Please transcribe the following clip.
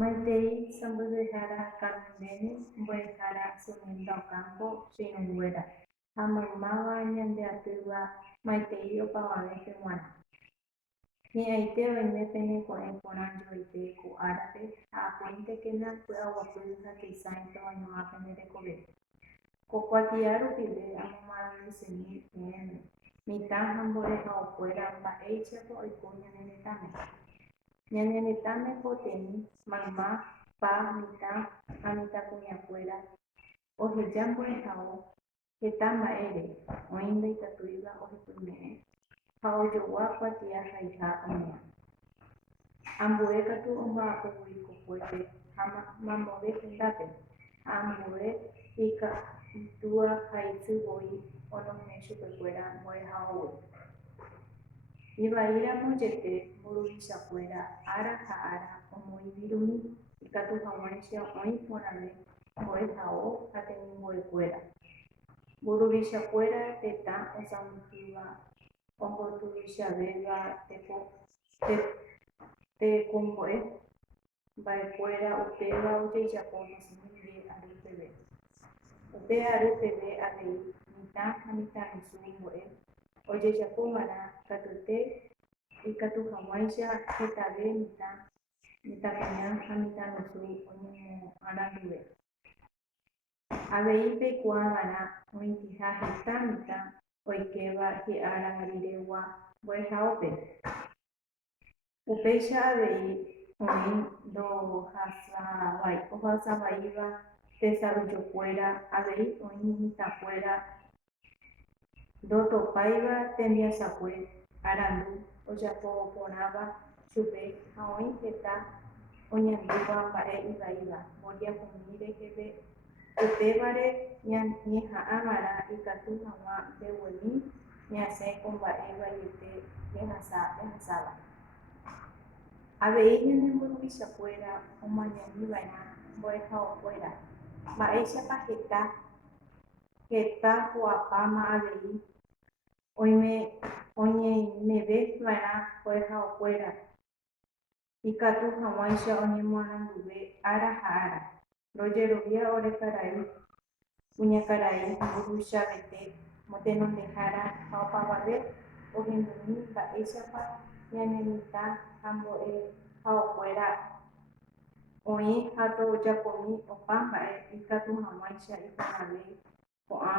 Maitei sambuyhára ka'arumivéne mbo'ehára cemento ocampo cheirũnguéra ha maymáva ñande'atýva maitei opavave pe g̃uarã. Hi'ãite oime peneko'ẽ porãjoaite ko árape ha apóintekeña py'aguapy ha tesãi tovañuã penderekove. Ko kuatia rupive amomarãrysemi peẽme mitã ha mbo'ehaokuéra mba'éichapa oiko ñane retãme. Ñane retãme potĩi mayma, pa, mitã ha mitãkuñakuéra oheja mbo'ehao heta mba'ére oĩ ndaikatúiva ohepyme'ẽ ha ojogua kuatia haiha omea. Ambue katu omba'apovoi kokuépe ha mamove hendápe ha ambue ikatuahaityvoi onohẽ chupekuéra mbo'ehaovoi. Ivaíramo jete mburuvichakuéra ára ha ára omoĩvirũmi ikatu hag̃uáicha oĩ porãre mbo'ehao ha temimbo'ekuéra. Mburuvichakuéra tetã osãmbýva ombotuvichavéva tekombo'e mba'ekuéra upéva ojejapo nosẽmimbi'e ary peve. Upe ary peve avei mitã ha mitãrusu mbo'e ojejapova'erã katuete ikatuhag̃uáicha hetave mitã, mitãkuña ha mitãrusu oñemoaranduve. Avei peikuaava'erã oĩtiha heta mitã oikeva hi'ára riregua mbo'ehaópe. Upéicha avei oĩ ohasavaíva tesarũjokuéra, avei oĩ mitãkuéra ndotopáiva tembiasakue arandu ojapoporãva chupe ha oĩ heta oñandúva mba'e ivaíva mboriahumi reheve upévare ñeha'ãva'erã ikatu hag̃ua mbeguemi ñasẽ ko mba'e vaiete ehasáva. Avei ñane mburuvichakuéra omañañiva'erã mbo'ehaokuéra mba'éichapa heta huapáma avei oñemeveva'erã mbo'ehaokuéra ikatu hag̃uáicha oñemoaranduve ára ha ára. Rojerovia ore karai, kuñakarai mburuichavete motenondehára ha opavave ohendúmi mba'éichapa ñane mitã ha mbo'ehaokuéra oĩ ha tojapomi opa mba'e ikatu hag̃uáicha iporãve ko'ã